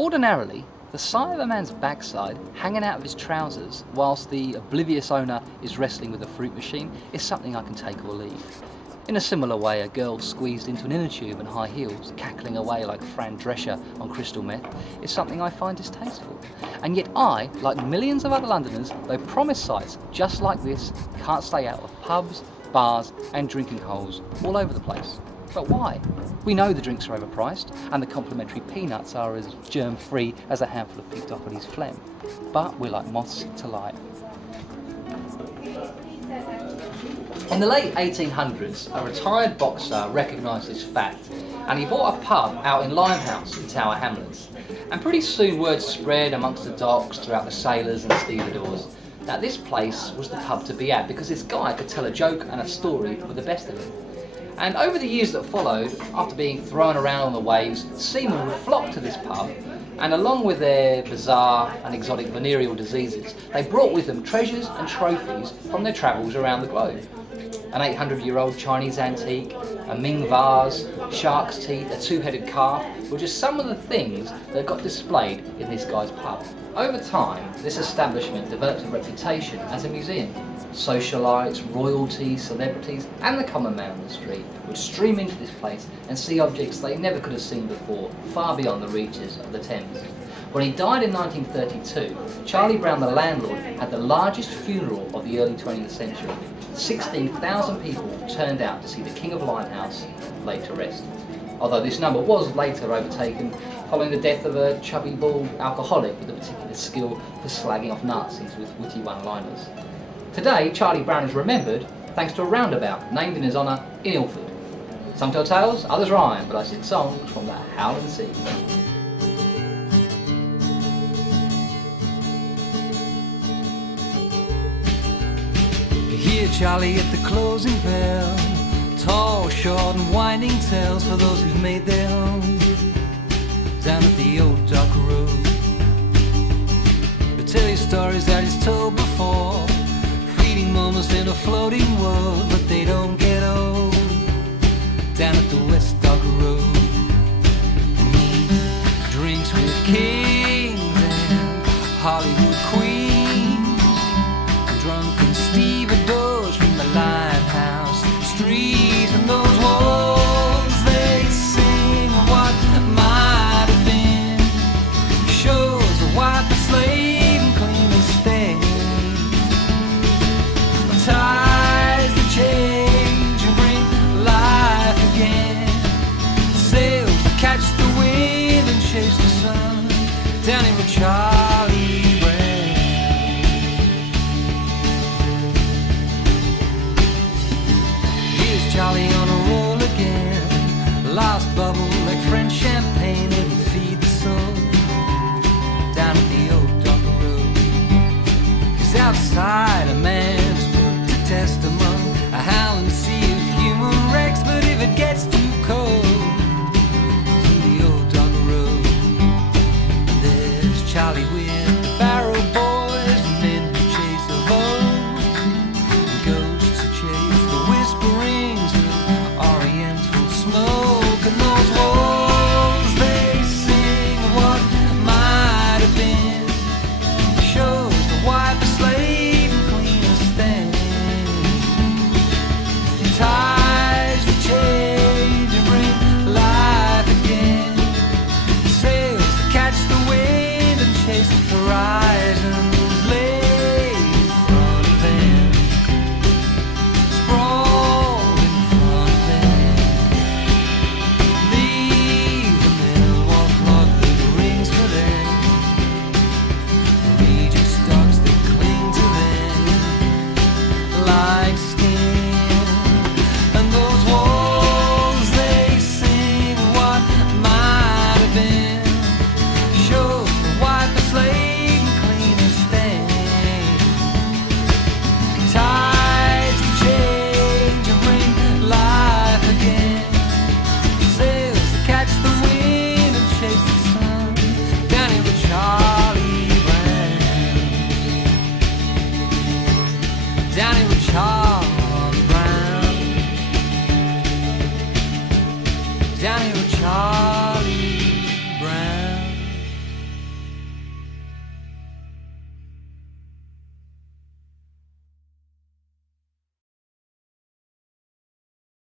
Ordinarily, the sight of a man's backside hanging out of his trousers whilst the oblivious owner is wrestling with a fruit machine is something I can take or leave. In a similar way, a girl squeezed into an inner tube and high heels, cackling away like Fran Drescher on crystal meth, is something I find distasteful. And yet I, like millions of other Londoners, though promised sights just like this, can't stay out of pubs, bars and drinking holes all over the place. But why? We know the drinks are overpriced and the complimentary peanuts are as germ-free as a handful of Pete phlegm. But we're like moths to light. In the late 1800s, a retired boxer recognised this fact and he bought a pub out in Limehouse in Tower Hamlets. And pretty soon word spread amongst the docks, throughout the sailors and stevedores, that this place was the pub to be at because this guy could tell a joke and a story with the best of it. And over the years that followed, after being thrown around on the waves, seamen would flock to this pub, and along with their bizarre and exotic venereal diseases, they brought with them treasures and trophies from their travels around the globe. An 800-year-old Chinese antique, a Ming vase, shark's teeth, a two-headed calf were just some of the things that got displayed in this guy's pub. Over time, this establishment developed a reputation as a museum. Socialites, royalty, celebrities and the common man on the street would stream into this place and see objects they never could have seen before, far beyond the reaches of the Thames. When he died in 1932, Charlie Brown, the landlord, had the largest funeral of the early 20th century. 16,000 people turned out to see the King of Limehouse laid to rest. Although this number was later overtaken following the death of a chubby, bald alcoholic with a particular skill for slagging off Nazis with witty one-liners. Today, Charlie Brown is remembered thanks to a roundabout named in his honour in Ilford. Some tell tales, others rhyme, but I sing songs from the howling sea. Hear Charlie at the closing bell, tall, short and winding tales for those who've made their home down at the old dock road. They tell you stories that he's told before, fleeting moments in a floating world, but they don't get old down at the West Dock Road. And he drinks with kings and Hollywood queens, drunken stevedores from the Limehouse street, and those walls they sing of what might have been, shows of wipe the slate and clean the stain, ties that change and bring life again, sails that catch the wind and chase the sun, down in with Charlie Brown. Charlie on a roll again, last bubble like French champagne, it will feed the soul down at the old dock road. 'Cause outside a man is put to test among a howling sea of human wrecks, but if it gets too cold to the old dock road, there's Charlie with the barrel boys, men who chase the vogue, ghosts who chase the whispering Oriental smoke, and those walls they sing of what might have been, shows the wipe the slate and clean the stain, ties that change and bring life again, sails that catch the wind and chase the horizons lay in front of them, sprawl in front of them. Leave the middle one plug that rings for them, Regent stocks that cling to them like skin, and those walls they sing what might have been, shows the wipe the slate and clean the stain, ties that change and bring life again, sails that catch the wind and chase the sun, down here with Charlie Brown, down here with Charlie Brown, down here with Charlie.